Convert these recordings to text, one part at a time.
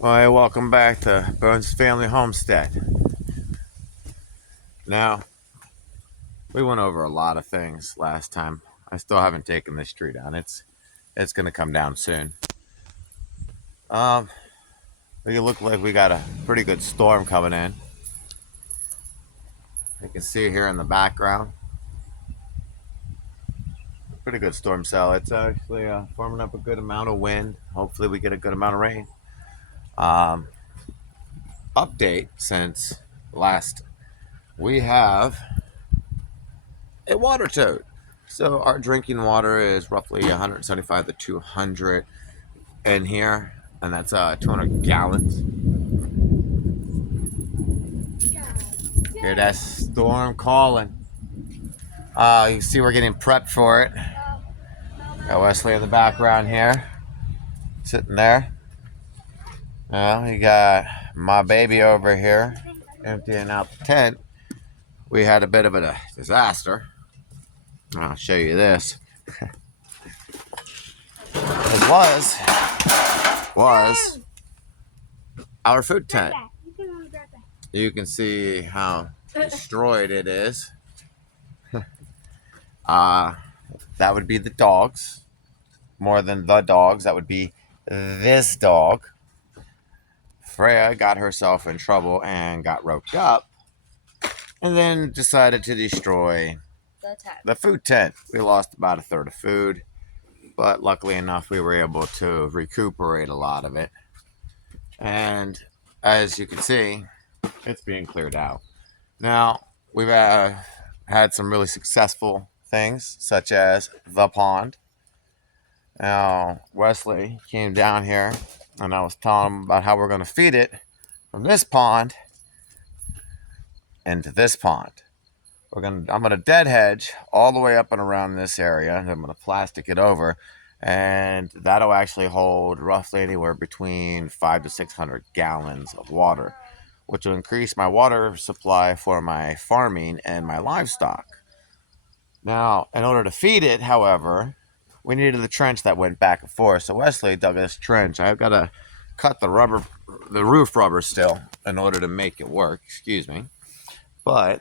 Well, hey, welcome back to Bones Family Homestead. Now, we went over a lot of things last time. I still haven't taken this tree down. It's gonna come down soon. Um, it look like we got a pretty good storm coming in. You can see here in the background, pretty good storm cell. It's actually forming up a good amount of wind. Hopefully, we get a good amount of rain. Um, Update since last, we have a water toad. So our drinking water is roughly 175 to 200 in here, and that's 200 gallons. Hear that storm calling. You can see we're getting prepped for it. Got Wesley in the background here, sitting there. You got my baby over here, emptying out the tent. We had a bit of a disaster. I'll show you this. It was our food tent. You can see how destroyed it is. That would be the dogs. More than the dogs, that would be this dog. Freya got herself in trouble and got roped up, and then decided to destroy the food tent. We lost about a third of food, but luckily enough, we were able to recuperate a lot of it. And as you can see, it's being cleared out. Now, we've had some really successful things, such as the pond. Now, Wesley came down here, and I was telling him about how we're going to feed it from this pond into this pond. I'm going to dead hedge all the way up and around this area, and I'm going to plastic it over, and that'll actually hold roughly anywhere between 500 to 600 gallons of water, which will increase my water supply for my farming and my livestock. Now, in order to feed it, however, we needed the trench that went back and forth. So Wesley dug this trench. I've got to cut the roof rubber still in order to make it work. Excuse me. But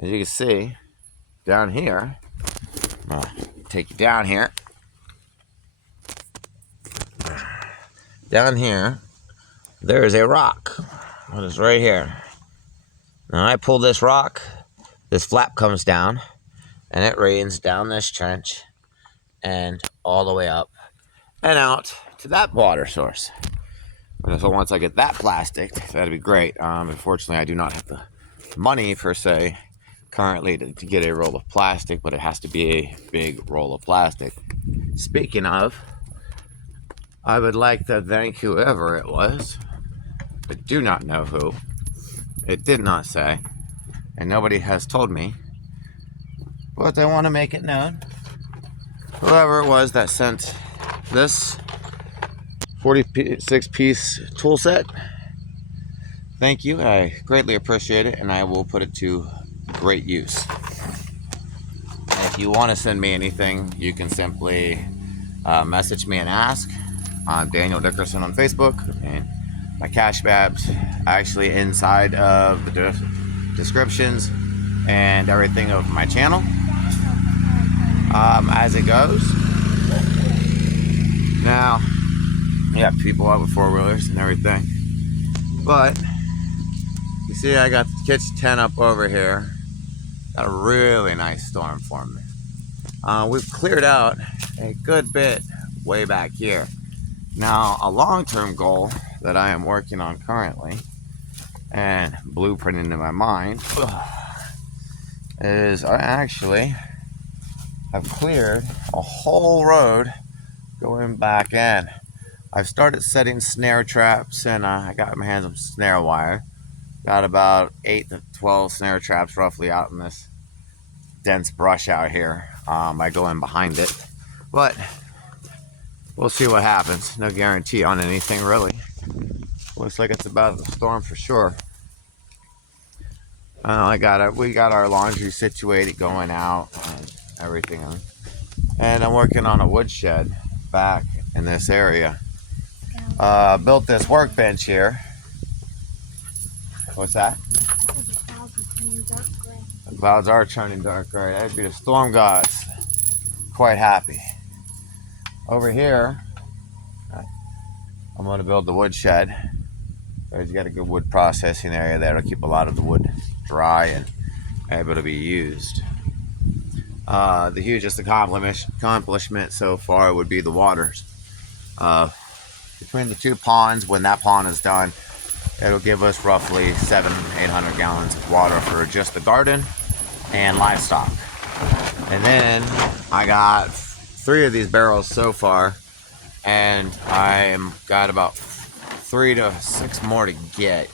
as you can see, down here, I'll take you down here. Down here, there is a rock. It is right here. Now I pull this rock, this flap comes down, and it rains down this trench and all the way up and out to that water source. And so once I get that plastic, that'd be great. Unfortunately, I do not have the money per se currently to get a roll of plastic, but it has to be a big roll of plastic. Speaking of, I would like to thank whoever it was. I do not know who. It did not say, and nobody has told me, but I want to make it known. Whoever it was that sent this 46-piece tool set, thank you. I greatly appreciate it, and I will put it to great use. If you want to send me anything, you can simply message me and ask. I'm Daniel Dickerson on Facebook, and my cash babs actually inside of the descriptions and everything of my channel as it goes. Now, yeah, people out with four-wheelers and everything, but you see I got the kitchen tent up over here. Got a really nice storm forming. We've cleared out a good bit way back here. Now, a long-term goal that I am working on currently and blueprinting in my mind is I actually have cleared a whole road going back in. I've started setting snare traps, and I got my hands on snare wire. Got about 8 to 12 snare traps roughly out in this dense brush out here. I go in behind it, but we'll see what happens. No guarantee on anything really. Looks like it's about the storm for sure. We got our laundry situated going out and everything, and I'm working on a woodshed back in this area. built this workbench here. What's that? The clouds are turning dark gray. That'd be the storm gods. Quite happy. Over here, I'm going to build the wood shed. So you got a good wood processing area there to keep a lot of the wood dry and able to be used. The hugest accomplishment so far would be the waters. Between the two ponds, when that pond is done, it'll give us roughly 700-800 gallons of water for just the garden and livestock. And then I got 3 of these barrels so far, and I'm got about 3 to 6 more to get,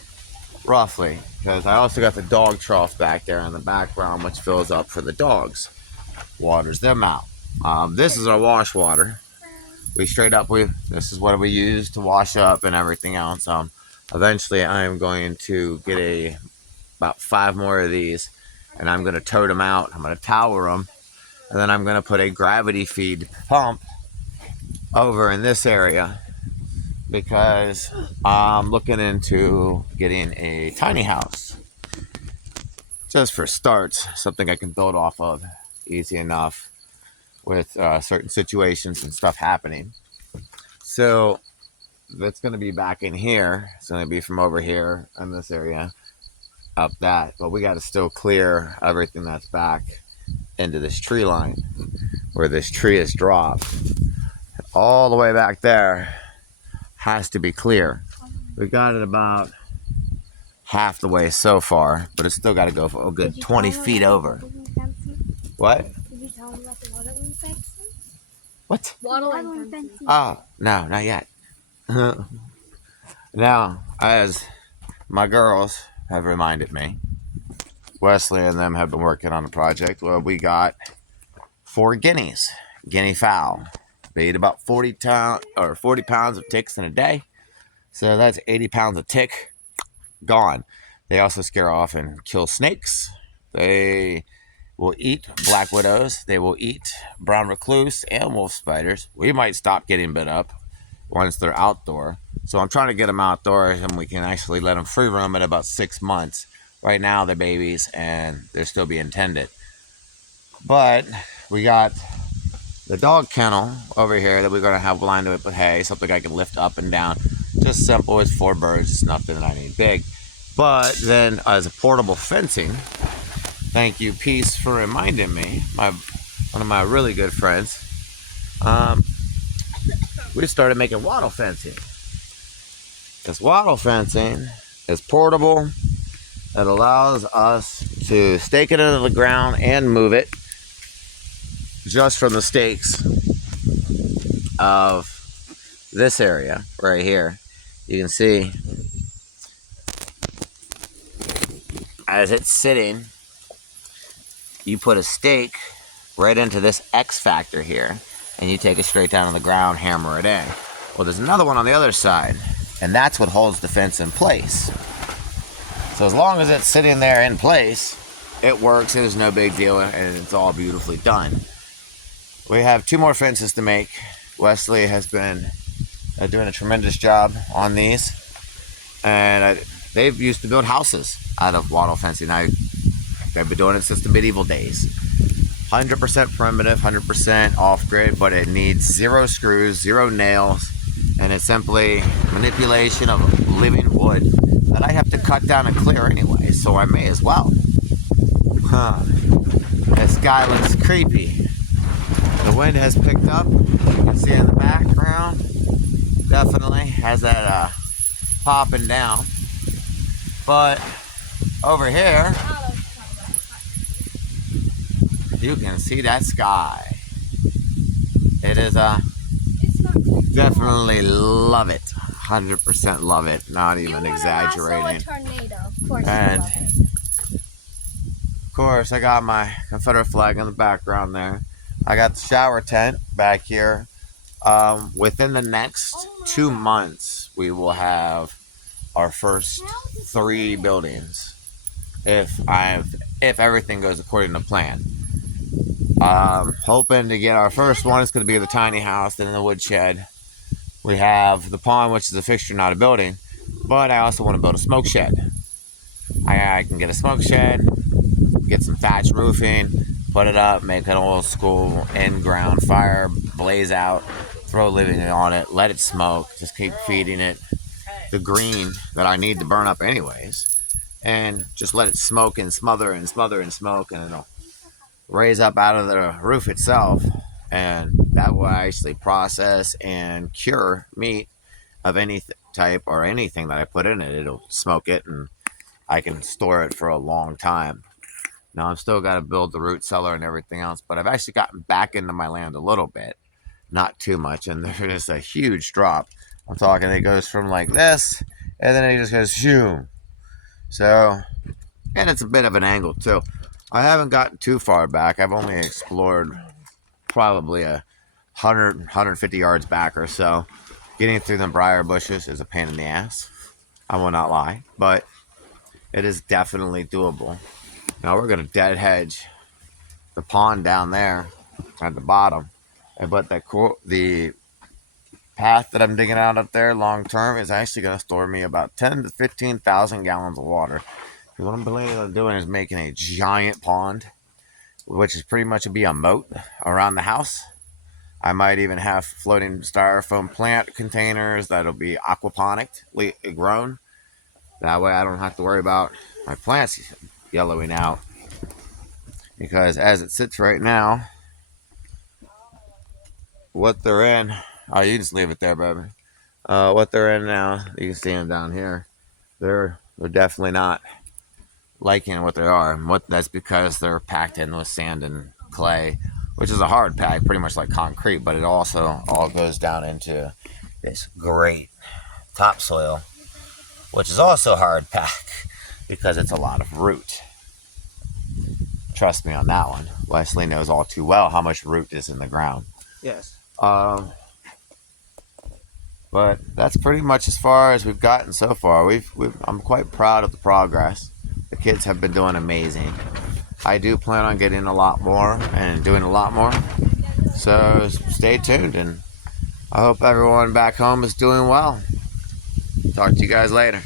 roughly, because I also got the dog trough back there in the background, which fills up for the dogs, waters them out. This is our wash water. This is what we use to wash up and everything else. Eventually I am going to get about 5 more of these, and I'm going to tote them out. I'm going to tower them, and then I'm going to put a gravity feed pump over in this area, because I'm looking into getting a tiny house. Just for starts, something I can build off of easy enough with certain situations and stuff happening. So that's going to be back in here. It's going to be from over here in this area up that, but we got to still clear everything that's back into this tree line where this tree is dropped. All the way back there has to be clear. We got it about half the way so far, but it's still got to go for a good 20 feet over. What? Did you tell them about the watering fencing? What? Watering fencing. Oh, no, not yet. Now, as my girls have reminded me, Wesley and them have been working on a project where we got 4 guineas, guinea fowl. They eat about 40 pounds of ticks in a day. So that's 80 pounds of tick gone. They also scare off and kill snakes. They will eat black widows. They will eat brown recluse and wolf spiders. We might stop getting bit up once they're outdoor. So I'm trying to get them outdoors, and we can actually let them free roam at about 6 months. Right now they're babies and they're still being tended. But we got the dog kennel over here that we're going to have lined up with hay, something I can lift up and down. Just simple as 4 birds. It's nothing that I need big. But then as a portable fencing, thank you, Peace, for reminding me, one of my really good friends, we started making wattle fencing. This wattle fencing is portable. It allows us to stake it into the ground and move it just from the stakes of this area right here. You can see as it's sitting, you put a stake right into this X factor here, and you take it straight down on the ground, hammer it in. Well, there's another one on the other side, and that's what holds the fence in place. So as long as it's sitting there in place, it works. It is no big deal, and it's all beautifully done. We have 2 more fences to make. Wesley has been doing a tremendous job on these, and they've used to build houses out of wattle fencing. They've been doing it since the medieval days. 100% primitive, 100% off-grid, but it needs 0 screws, 0 nails, and it's simply manipulation of living wood that I have to cut down and clear anyway, so I may as well. This guy looks creepy. The wind has picked up. You can see in the background, definitely has that popping down. But over here, you can see that sky. It is definitely love it. 100% love it. Not even exaggerating. And of course, I got my Confederate flag in the background there. I got the shower tent back here. Within the next 2 months, we will have our first 3 buildings. If everything goes according to plan. Hoping to get our first one. It's going to be the tiny house, then the woodshed. We have the pond, which is a fixture, not a building. But I also want to build a smoke shed. I can get a smoke shed, get some thatch roofing, put it up, make an old school in-ground fire, blaze out, throw living on it, let it smoke, just keep feeding it the green that I need to burn up anyways, and just let it smoke and smother and smother and smoke, and it'll raise up out of the roof itself, and that will actually process and cure meat of any type or anything that I put in it. It'll smoke it, and I can store it for a long time. Now, I've still got to build the root cellar and everything else, but I've actually gotten back into my land a little bit, not too much, and there is a huge drop. I'm talking, it goes from like this, and then it just goes shoo. So, and it's a bit of an angle too. I haven't gotten too far back. I've only explored probably 150 yards back or so. Getting through the briar bushes is a pain in the ass. I will not lie, but it is definitely doable. Now we're going to dead hedge the pond down there at the bottom. But the path that I'm digging out up there long term is actually going to store me about 10 to 15,000 gallons of water. Because what I'm planning on doing is making a giant pond, which is pretty much be a moat around the house. I might even have floating styrofoam plant containers that'll be aquaponic grown. That way I don't have to worry about my plants yellowing out. Because as it sits right now, what they're in, oh, you just leave it there, baby. What they're in now, you can see them down here. They're definitely not liking what they are. That's because they're packed in with sand and clay, which is a hard pack, pretty much like concrete, but it also all goes down into this great topsoil, which is also hard pack because it's a lot of root. Trust me on that one. Wesley knows all too well how much root is in the ground. Yes. But that's pretty much as far as we've gotten so far. I'm quite proud of the progress. The kids have been doing amazing. I do plan on getting a lot more and doing a lot more. So stay tuned, and I hope everyone back home is doing well. Talk to you guys later.